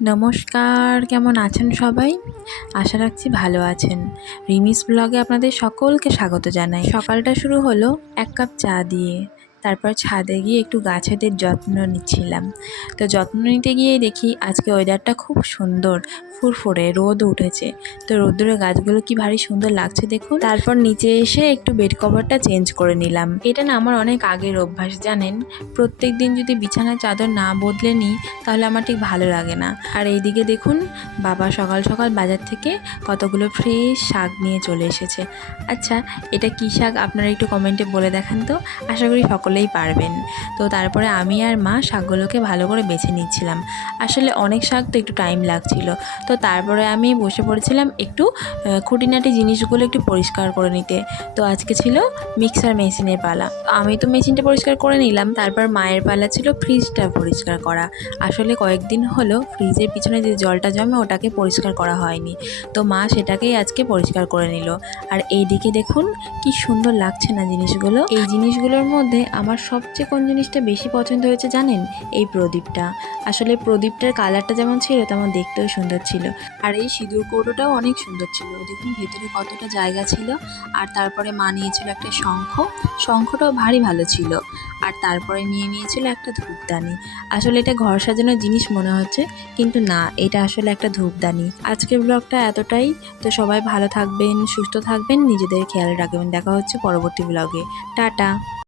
নমস্কার, কেমন আছেন সবাই? আশা রাখছি ভালো আছেন। রিমিস ব্লগে আপনাদের সকলকে স্বাগত জানাই। সকালটা শুরু হলো ১ কাপ চা দিয়ে। তারপর ছাদে গিয়ে একটু গাছেদের যত্ন নিচ্ছিলাম। তো যত্ন নিতে গিয়ে দেখি আজকে ওয়েদারটা খুব সুন্দর, ফুরফুরে রোদ উঠেছে। তো রোদ্দুরে গাছগুলো কি ভারী সুন্দর লাগছে দেখুন। তারপর নিচে এসে একটু বেড কভারটা চেঞ্জ করে নিলাম। এটা না আমার অনেক আগের অভ্যাস জানেন। প্রত্যেক দিন যদি বিছানার চাদর না বদলে নিই তাহলে আমার ঠিক ভালো লাগে না। আর এইদিকে দেখুন বাবা সকাল সকাল বাজার থেকে কতগুলো ফ্রেশ শাক নিয়ে চলে এসেছে। আচ্ছা, এটা কী শাক আপনারা একটু কমেন্টে বলে দেখান তো, আশা করি সকলেই পারবেন। তো তারপরে আমি আর মা শাকগুলোকে ভালো করে বেছে নিচ্ছিলাম। আসলে অনেক শাক তো একটু টাইম লাগছিল। তো তারপরে আমি বসে পড়েছিলাম একটু খুঁটিনাটি জিনিসগুলো একটু পরিষ্কার করে নিতে। তো আজকে ছিল মিক্সার মেশিনের পালা। আমি তো মেশিনটা পরিষ্কার করে নিলাম, তারপর মায়ের পালা ছিল ফ্রিজটা পরিষ্কার করা। আসলে কয়েকদিন হলো ফ্রিজের পিছনে যে জলটা জমে ওটাকে পরিষ্কার করা হয়নি, তো মা সেটাকেই আজকে পরিষ্কার করে নিল। আর এইদিকে দেখুন কি সুন্দর লাগছে না জিনিসগুলো। এই জিনিসগুলোর মধ্যে আমার সবচেয়ে কোন জিনিসটা বেশি পছন্দ হয়েছে জানেন? এই প্রদীপটা। আসলে প্রদীপটার কালারটা যেমন ছিল তেমন দেখতেও সুন্দর ছিল। আর এই সিঁদুর কৌটোটাও অনেক সুন্দর ছিল, দেখুন ভেতরে কতটা জায়গা ছিল। আর তারপরে মা নিয়েছিল একটা শঙ্খটাও ভারী ভালো ছিল। আর তারপরে নিয়েছিল একটা ধূপদানি। আসলে এটা ঘর সাজানোর জিনিস মনে হচ্ছে, কিন্তু না, এটা আসলে একটা ধূপদানি। আজকের ব্লগটা এতটাই। তো সবাই ভালো থাকবেন, সুস্থ থাকবেন, নিজেদের খেয়াল রাখবেন। দেখা হচ্ছে পরবর্তী ব্লগে। টাটা।